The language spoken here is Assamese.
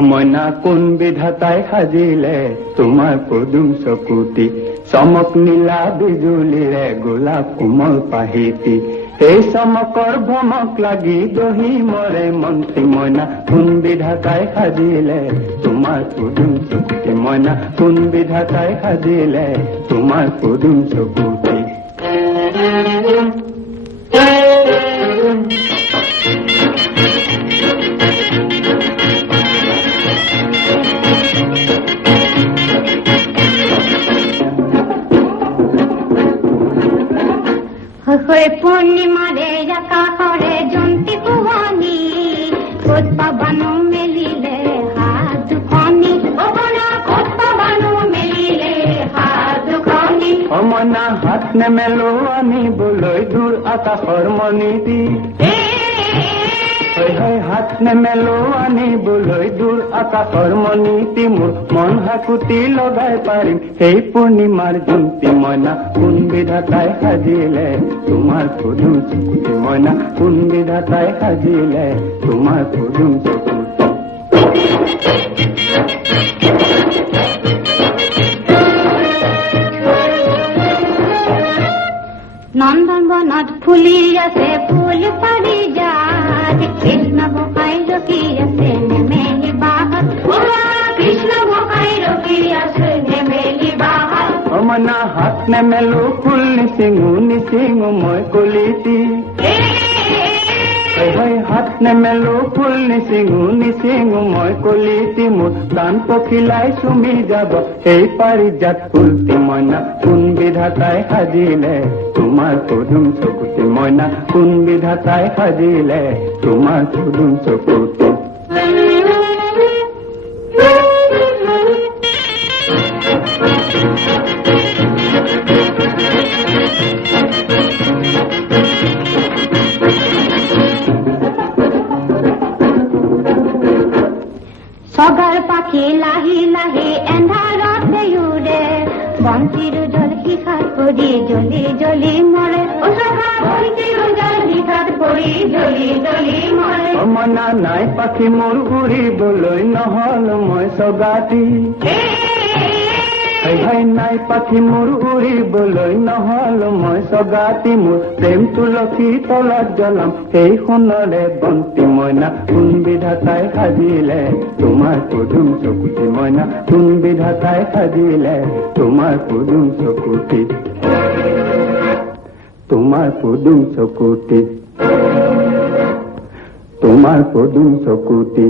মইনা কোন বিধাতাই সাজিলে তোমাৰ পদুম চকুতি চমক নীলা বিজুলীৰে গোলাপ কোমল পাহিতি এই চমকৰ ভমক লাগি দহি মৰে মন্ত্ৰী মইনা কোন বিধাতাই সাজিলে তোমাৰ পদুম চকুতি মইনা কোন বিধাতাই সাজিলে তোমাৰ পদুম চকুতি পূর্ণিমারে আকাশরে জন্তি কুয়ানি কোত পাবানো মেলিলে হাত দুখনি কোত পাবানো মেলিলে হাত দুখনি মইনা হাত নেমেলো আনিবলৈ দূৰ আকাশৰ মণিটি হাত নেমেলো আনিবলৈ দূৰ আকাশৰ মণিটি মোৰ মন হাকুতি লগাই পাৰিম সেই পূৰ্ণিমাৰ জন্তি মইনা কোন বিধাতাই সাজিলে তোমাৰ পদুম চকুতি মইনা কোন বিধাতাই সাজিলে তোমাৰ পদুম চকুতি নন্দন বনত ফুলি আছে ফুল পাৰি যাত কৃষ্ণ গোসাই ৰখি আছে নেমেলি বাহত কৃষ্ণ গোসাই ৰখি আছে নেমেলি বাহত মইনা হাত নেমেলো ফুল নিচিঙো মই কলিতি হাত নেমেলো ফুল নিচিঙো মই কলিতি মোৰ প্ৰাণ পখিলাই চুমি যাব সেই পাৰিজাত ফুলটি মইনা কোন বিধাতাই সাজিলে তোমাৰ পদুম চকুতি মইনা কোন বিধাতাই সাজিলে তোমাৰ পদুম চকুতি সগাৰ পাখি লাহি লাহি এন্ধাৰত উৰে বন্তিৰ জল শিখাত পৰি জ্বলি জ্বলি মৰে বন্তিৰ জল শিখাত পৰি জ্বলি জ্বলি মৰে মইনা নাই পাখি মোৰ উৰিবলৈ নহল মই চগাতি নাই পাখি মোৰ উৰিবলৈ নহল মই চগাতি মোৰ প্ৰেম তুলসী তলত জ্বলাম সেই সোণৰে বন্তি মইনা কোন বিধাতাই সাজিলে তোমাৰ পদুম চকুতি মইনা কোন বিধাতাই সাজিলে তোমাৰ পদুম চকুতি তোমাৰ পদুম চকুতি তোমাৰ পদুম চকুতি